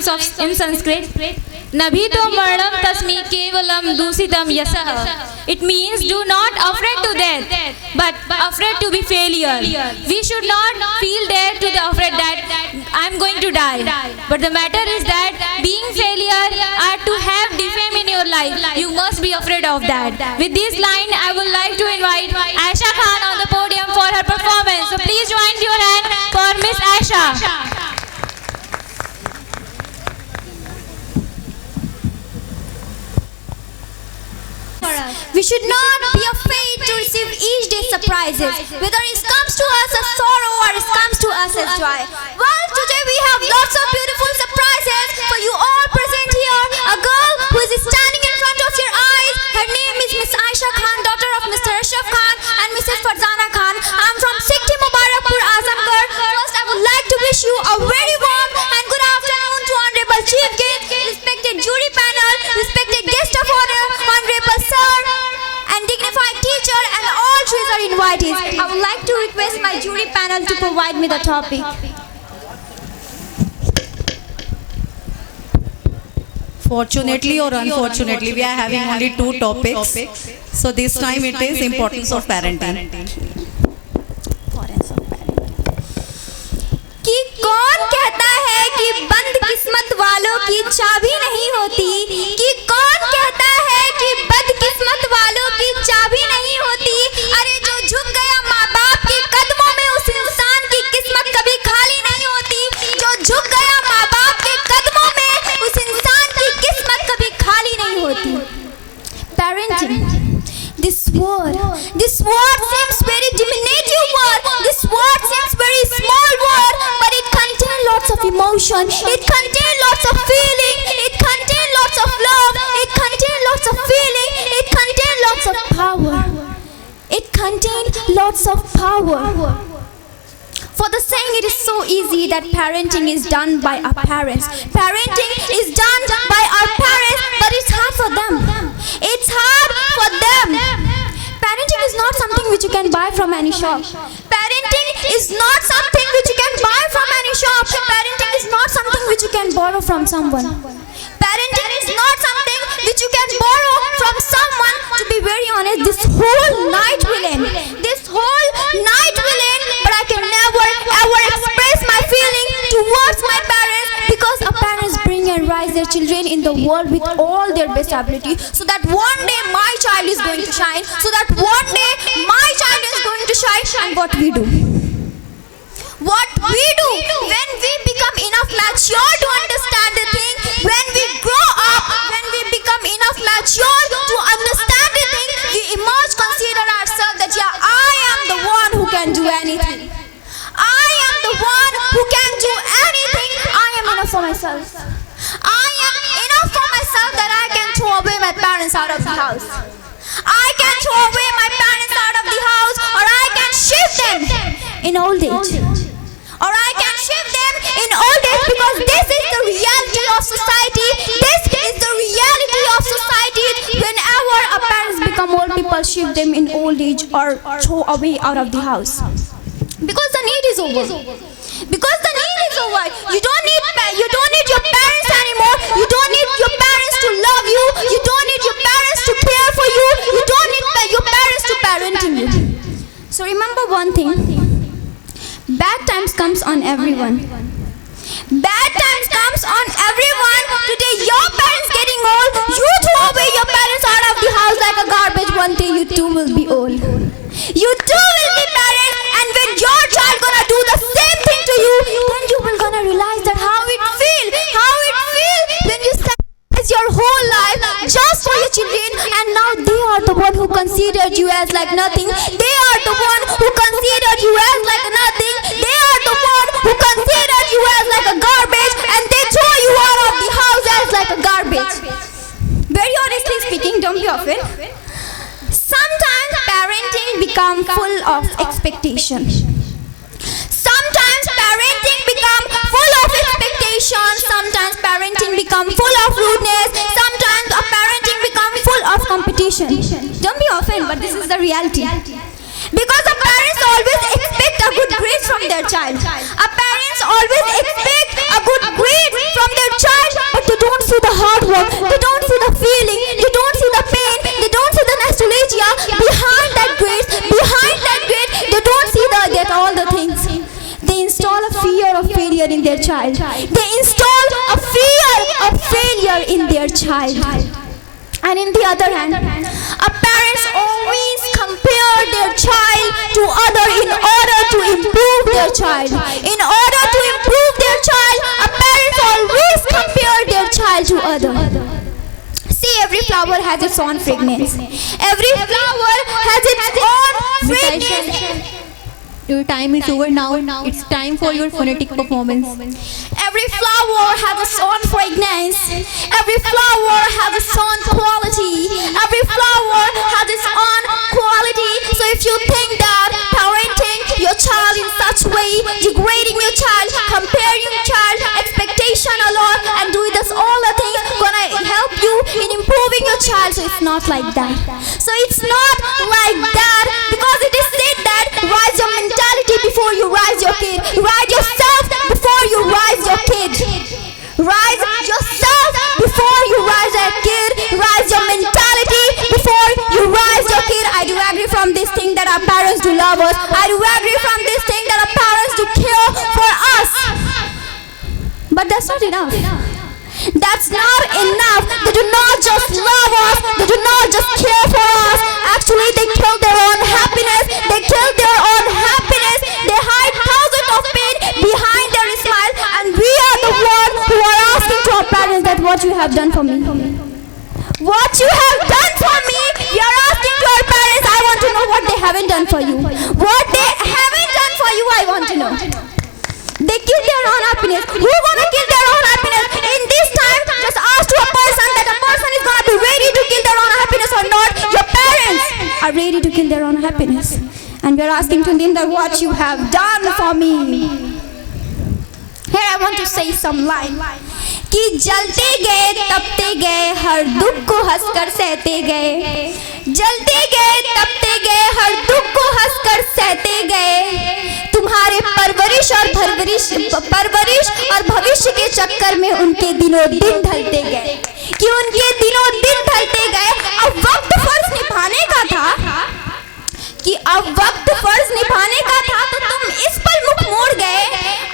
lines of in Sanskrit. Nabhito maranam tasmi kevalam dusitam yasah. It means do not afraid to death, but afraid to be failure. We should not feel death to the afraid that I'm going to die. But the matter is that being failure or to have defame in your life, you must be afraid of that. With this line, I would like to invite Aisha Khan on the podium for her performance. So please join your hand for Miss Aisha. We should not be afraid to receive each day surprises, whether it comes to us as sorrow or it comes to us as joy. Well, today we have lots of beautiful surprises for you all present here. A girl who is standing in front of your eyes, her name is Miss Aisha Khan, daughter of Mr. Ashraf Khan and Mrs. Farzana Khan. I'm from Sikti Mubarakpur, Azamgarh. First, I would like to wish you a very warm and good afternoon to Honorable Chief Guest, respected jury panel, respected guest of honor, Honorable Sir, and dignified teacher, and all treasured invitees. I would like to request my jury panel to provide me the topic. Fortunately or unfortunately, we are having only two topics. So this time it is importance of parenting. कि कौन कहता है कि बंद किस्मत वालों की चाबी नहीं होती, कि कौन कहता है कि बदकिस्मत वालों की चाबी नहीं होती। अरे जो झुक गया माँ बाप के कदमों में, उस इंसान की किस्मत कभी खाली नहीं होती। जो झुक गया माँ बाप के कदमों में, उस इंसान की किस्मत कभी खाली नहीं होती। Parenting, this word seems very diminutive word. This word seems very small word, but it contains lots of emotion. It contains lots of feeling. It contains lots of love. It contains lots of feeling. It contains lots of power. It contains lots of power. For the saying, it is so easy that parenting is done by our parents. Parenting is done by our parents, but it's hard for them. It's hard for them. Parenting is not something which you can buy from any shop. Parenting is not something which you can buy from any shop. Parenting is not something which you can borrow from someone. Parenting is not something which you can borrow from someone. To be very honest, this whole night will end. This whole night will end, but I can never ever express my feeling towards my parents, because our parents bring and raise their children in the world with all their best ability, so that one day my child is going to shine, so that one day my child is going to shine. And what we do when we become enough mature to understand the thing, when we grow up, when we become enough mature to understand the thing, we emerge, consider ourselves that yeah, I am the one who can do anything. I am the one who can do anything. I am enough for myself. I am enough for myself that I can throw away my parents out of the house. I can throw away my parents out of the house, or I can shift them in old age. Or I can shift them in old age, because this is the reality of society. This is the reality of society. Whenever our parents become old, people shift them in old age or throw away out of the house. Because the need is over. Because the need is over. You don't need your parents anymore. You don't need your parents to love you. You don't need your parents to care for you. You don't need your parents to parenting you. So remember one thing. Bad times comes on everyone. Bad times comes on everyone. Today your parents getting old. You throw away your parents out of the house like a garbage. One day you too will be old. You too will be parents, and when your child gonna do the same thing to you, then you will gonna realize that how it feel when you sacrifice your whole life just for your children, and now they are the one who considered you as like nothing. They are the one who considered you as like nothing. They are the one who considered you as like a garbage, and they throw you out of the house as like a garbage. Very honestly speaking, don't be offended. Sometimes parenting become full of expectation. Sometimes parenting become full of expectation. Sometimes parenting become full of rudeness. Sometimes parenting become full of competition. Don't be offended, but this is the reality. Because the parents always expect a good grade from their child. Our parents always expect a good grade from their child, but they don't see the hard work, they don't see the feeling, they don't see the pain, they don't see the nostalgia behind that grade, they don't see that all the things. They install a fear of failure in their child. They install a fear of failure in their child. And in the other hand, parents always compare their child to other in order to improve their child. In order to improve their child, parents always compare their child to other. See, every flower has its own fragrance. Every flower has its own fragrance. Your time is over now. It's time for your phonetic performance. Every flower has its own fragrance. Every flower has its own quality. Every flower has its own quality. So if you think that parenting your child in such way, degrading your child, comparing your child, expectation a lot, and doing this all the things gonna help you in improving your child, so it's not like that. So it's not like that, because it is said that rise your mentality before you rise your kid. Rise yourself before you rise your kid. Rise yourself before you rise a kid. Rise your mentality before you rise your kid. I do agree from this thing that our parents do love us. I do agree from this thing that our parents do care for us. But that's not enough. That's not enough. They do not just love us. They do not just care for us. Actually, they kill their own happiness. They kill their own happiness. They hide thousands of pain behind their smile. And we are the ones who are asking to our parents that what you have done for me. What you have done for me. We are asking to our parents, I want to know what they haven't done for you. What they haven't done for you, I want to know. They kill their own happiness. Who's gonna kill their own happiness? In this time, just ask to a person that a person is gonna be ready to kill their own happiness or not. Your parents are ready to kill their own happiness. And we are asking to them that what you have done for me. Here I want to say some line. कि जलते गए तपते गए हर दुख को हंसकर सहते गए जलते गए तपते गए हर दुख को हंसकर सहते गए तुम्हारे परवरिश और भविष्य के चक्कर में उनके दिनों दिन ढलते गए कि उनके दिनों दिन ढलते गए अब वक्त फर्ज निभाने का था कि अब वक्त फर्ज निभाने का था तो तुम इस पल मुख मोड़ गए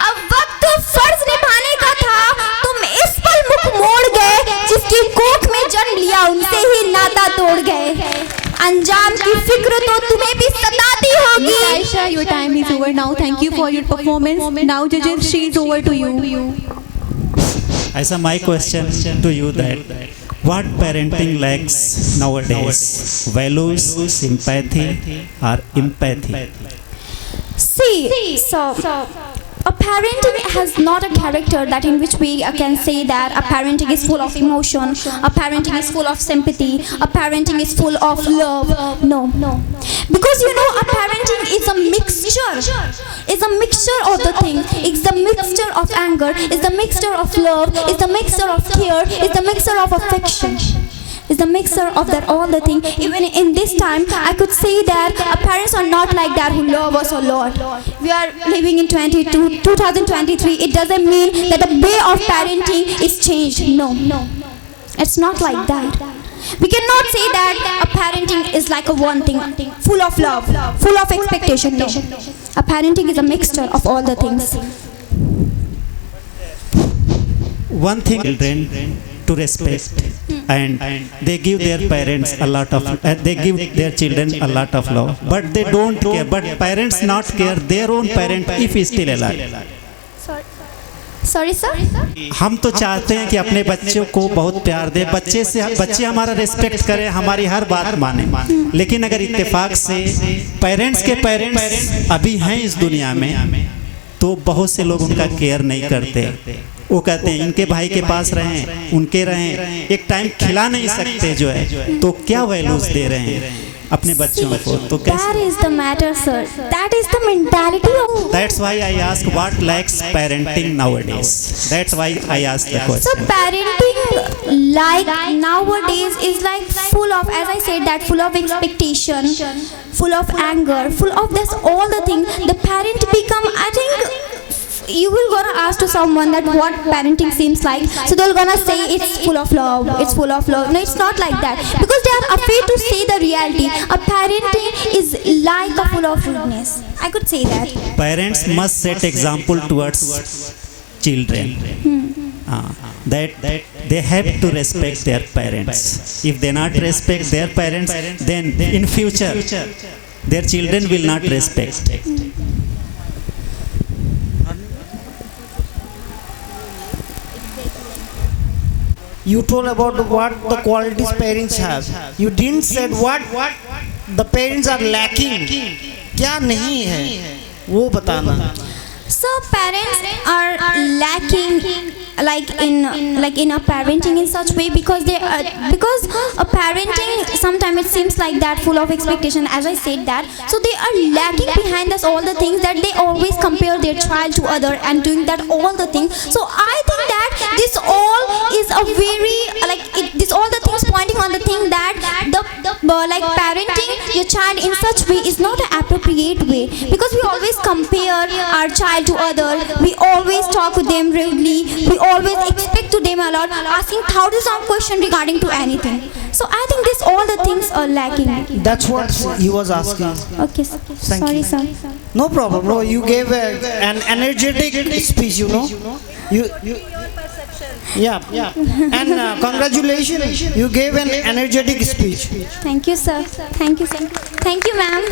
अब वक्त फर्ज निभाने का था तुम इस पल मुख मोड़ गए जिसकी कोख में जन्म लिया उनसे ही नाता तोड़ गए अंजाम की फिक्र तो तुम्हें भी सताती होगी Aisha, your time is over now. Thank you for your performance. Now, judges, she is over to you. Aisha, my question to you that what parenting lacks nowadays? Values, sympathy, or empathy? See, so a parenting has not a character that in which we can say that a parenting is full of emotion, a parenting is full of sympathy, a parenting is full of love. No. Because you know, a parenting is a mixture. It's a mixture of the thing. It's the mixture of anger. It's the mixture of love. It's the mixture of care. It's the mixture of affection. It's the mixture of that all the thing. Even in this time, I could say that our parents are not like that who love us a lot. We are living in 2023. It doesn't mean that the way of parenting is changed. No. It's not like that. We cannot say that a parenting is like a one thing, full of love, full of expectation. No. A parenting is a mixture of all the things. One thing children to respect, and they give their parents a lot of they give their children a lot of love, but they don't care. But parents not care their own parent if he is still alive. Sorry, sir? हम तो चाहते हैं कि अपने बच्चों को बहुत प्यार दें, बच्चे हमारा रिस्पेक्ट करें, हमारी हर बात माने, लेकिन अगर इत्तेफाक से पेरेंट्स के पेरेंट्स अभी हैं इस दुनिया में तो बहुत से लोग उनका केयर नहीं करते. वो कहते हैं इनके भाई के पास रहें, उनके रहें, एक टाइम खिला नहीं सकते जो है, तो क्या वैल्यूज दे रहे हैं अपने बच्चों को? तो कैसे? That is the matter, sir. That is the mentality of. That's why I ask what lacks parenting nowadays. That's why I asked the question. So parenting like nowadays is like full of, as I said, that full of expectation, full of anger, full of this all the things. The parent become, I think, you will gonna ask to someone that what parenting seems like, so they're gonna say it's full of love, it's full of love. No, it's not like that, because they are afraid to say the reality. A parenting is like a full of rudeness, I could say that. Parents must set example towards children. That they have to respect their parents. If they not respect their parents, then in future their children will not respect. You told about what the qualities parents have. You didn't said what the parents are lacking. क्या नहीं है वो बताना. So parents are lacking like in a parenting in such way, because they because a parenting sometimes it seems like that full of expectation, as I said that. So they are lacking behind us all the things that they always compare their child to other and doing that all the things. So I think that this all is a very this all the things pointing on the thing that the like parenting your child in such way is not an appropriate way, because we always compare our child to other, we always talk to them rudely, we always expect to them a lot, asking thousands of questions regarding to anything. So I think this all the things are lacking. That's what he was asking. Okay, sorry sir. No problem. No, you gave an energetic speech. You know, you yeah. And congratulations, you gave an energetic speech. Thank you sir. Thank you sir. Thank you ma'am.